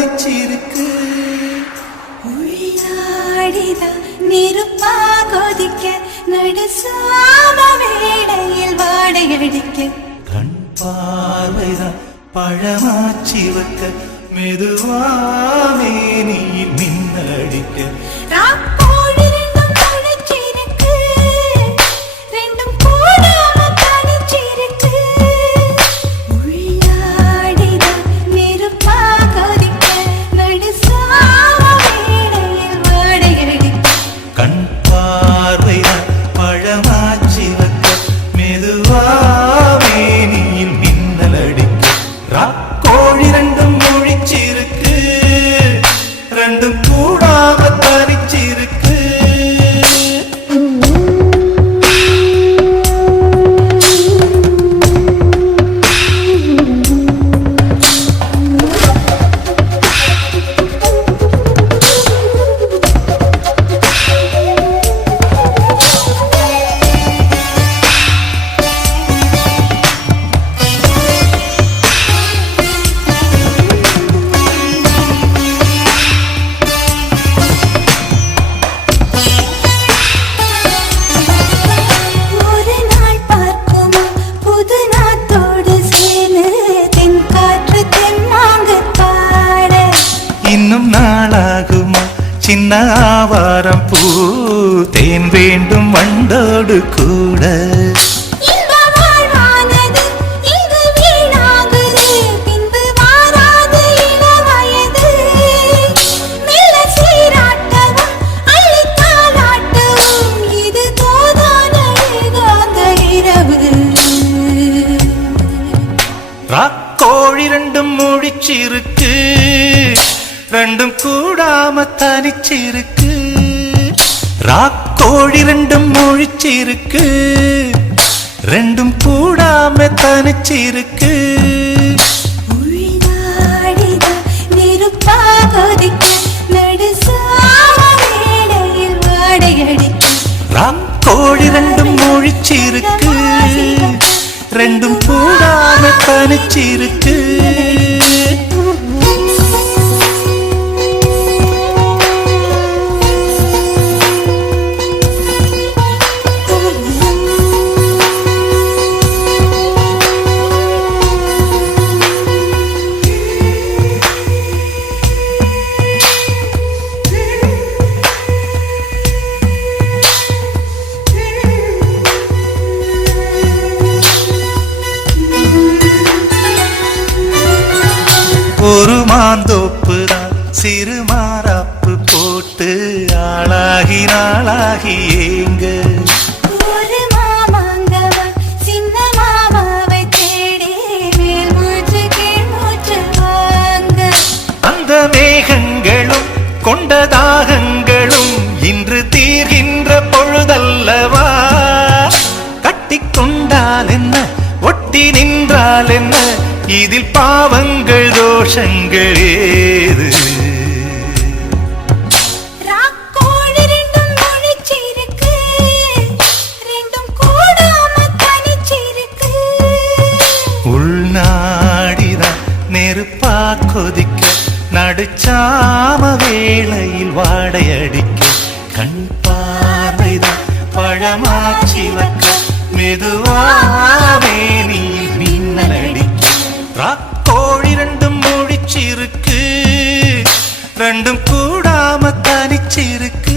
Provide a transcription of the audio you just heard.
தனிச்சிருக்கு. உள்ளாடிதான் நெருப்பா கொதிக்க நடுசாம வேளையில் வாடையடிக்க கண் பார்வைதான் பழமாச்சி வைக்க மெதுவாமே நீ மின்னடிக்க. கோழி ரெண்டும் முழிச்சிருக்கு, ரெண்டும் கூடாம தனிச்சிருக்கு. இன்னும் நாளாகுமா சின்ன ஆவாரம் பூ தேன் வேண்டும் வண்டோடு கூட. கோழி ரெண்டும் முழிச்சிருக்கு, ரெண்டும் கூடாம தனிச்சிருக்கு. ராக்கோழி ரெண்டும் முழிச்சிருக்கு, ரெண்டும் கூடாம தனிச்சிருக்கு. ராக்கோழி ரெண்டும் முழிச்சிருக்கு, ரெண்டும் கூடாம தனிச்சிருக்கு. ஒரு மாந்தோப்பு தான் சிறு மாறாப்பு போட்டு ஆளாகி நாளாகி ஏங்க. ஒரு மாமாங்கவா சின்ன மாமாவை தேடி மேல் மூச்சு கீழ் மூச்சு வாங்க. அந்த மேகங்களும் கொண்ட தாகங்களும் இன்று தீர்கின்ற பொழுதல்லவா. கட்டிக்கொண்டால் என்ன ஒட்டி நின்றால் என்ன இதில் பாவங்கள் தோஷங்கள் ஏது. ராக்கோழி ரெண்டும் முழிச்சிருக்கு, ரெண்டும் கூடாம தனிச்சிருக்கு. உள்நாடிதான் நெருப்பா கொதிக்க நடுச்சாம வேளையில் வாடையடிக்க. கண் பார்வைதான் பழமாச்சி வைக்க மெதுவாவே நீ மின்னலடிக்க. கோழி ரெண்டும் முழிச்சிருக்கு, ரெண்டும் கூடாம தனிச்சிருக்கு.